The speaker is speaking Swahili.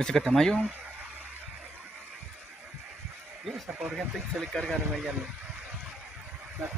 Ese Catamayo, Esa, por ejemplo, se le cargaron allá la